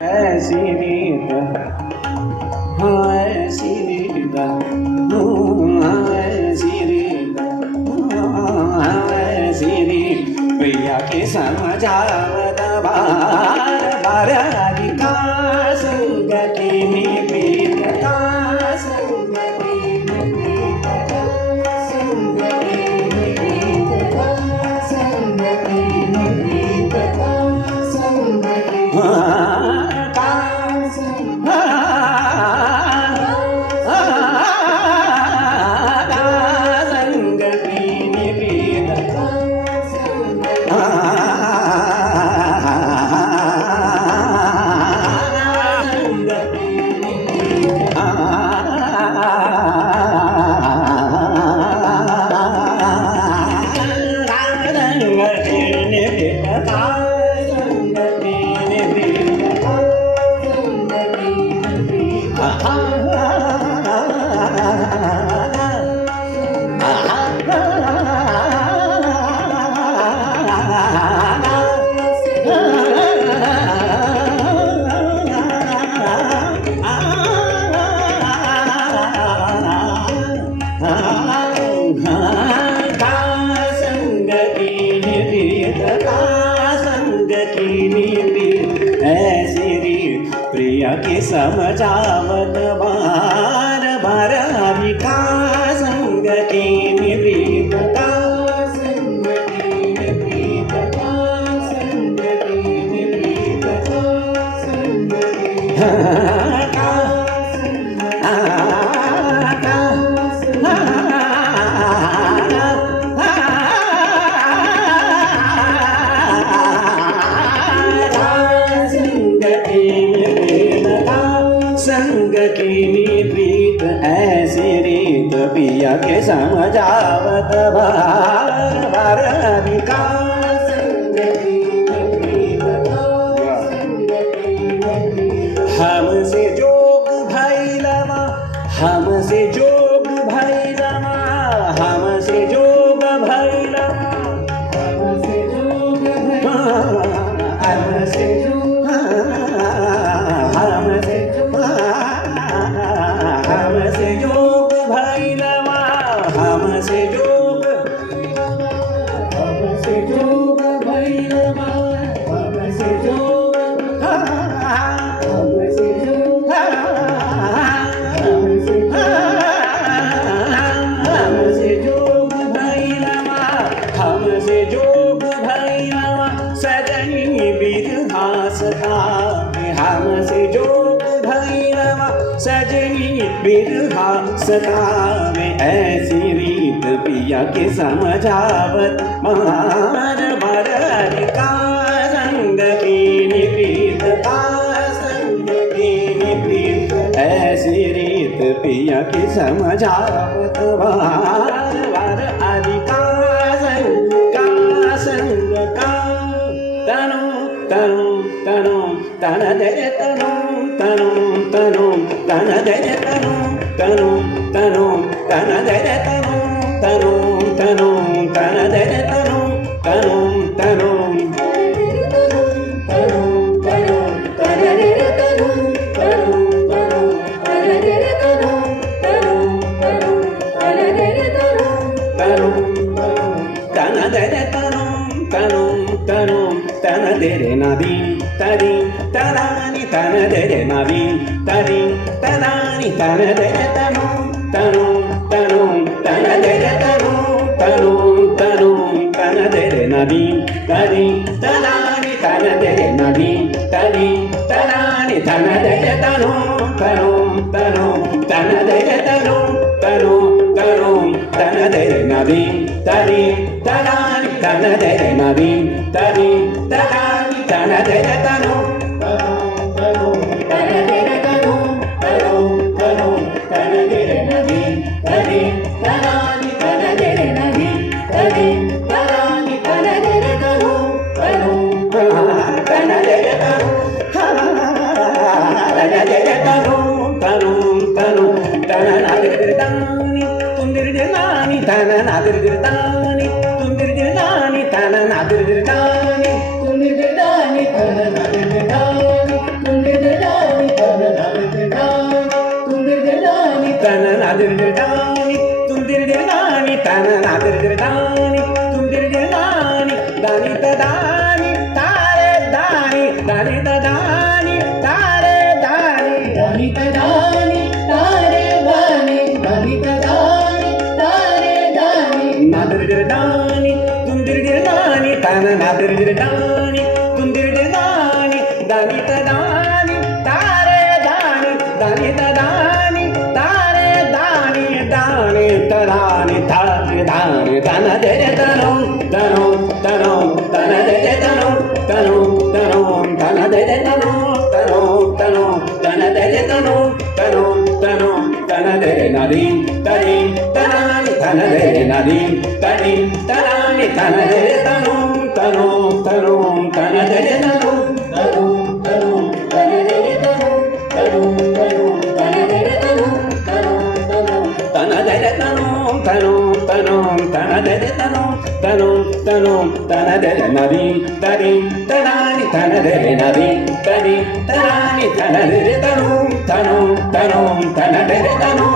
ऐसी रीत ऐसी रीत ऐसी रीत ऐसी रीत प्रिया के समझावत बार बार आदि का संगती निपीत का संगती निपीत का संगती निपीत का संगती निपीत का संगती ऐसी रीत प्रिया की समझावत बार बार हरि का संगती निप्रीत का संगती निप्रीत का संगती निप्रीत का संगती संगती निप्रीत ऐसी रीत पिया के समझावत बार बार हरि का संगती निप्रीत का संगती निप्रीत हमसे जोग भैलवा हमसे जोग भैलवा हमसे जोग भैलवा हमसे जोग भैलवा हमसे हमसे जोग भैलवा हमसे जोग हमसे जोग भैलवा हमसे जोग हमसे जोग हमसे जोग भैलवा हमसे जोग भैलवा सजनी बिरहासता हमसे जोग भैलवा सजनी बिरहा सतावे ऐसी रीत पिया के समझावत मार बार हरि का संगती निप्रीत का संगती निप्रीत ऐसी रीत पिया के समझावत बार बार हरि का संग का तनु तनु तनु तन दे तनु तनु तनु तन दे तनु तनु तनु तन दे तनु तनु तनु तन दे तनु तनु तनु तनु तनु तन दे तनु तनु तनु तन दे तनु तनु तनु तन दे तनु तनु तन दे तनु तनु तनु तन दे नदी तरी तदानी तन दे नदी तरी तदानी तन दे तनु तनु तनु तन दे तनु तनु तनु तन दे नदी तरी तदानी तन दे नदी तरी तदानी तन दे तनु तनु तनु तन दे तनु तनु तनु तन दे नदी तरी तदानी तन दे नदी तरी तदानी तन दे तनु दानी कुंदिर दानी दानी दानी तारे दानी दानी दानी तारे दानी दानी तरानी तारे दानी तन दे तनो तनो तनो तन दे तनो तनो तनो तन दे तनो तनो तनो तन दे तनो तनो तनो तन दे नदी तनी तनानी तन दे नदी तनी तनानी तन दे तनो तनो तनो तन दे तनो तनो तनो तन दे तनो तनो तनो तन दे तनो तनो तनो तन दे तनो तनो तनो तन दे तनो तनो तनो तन दे नदी तनी तनानी तन दे नदी तनी तनानी तन दे तनो तनो तनो तन दे तनो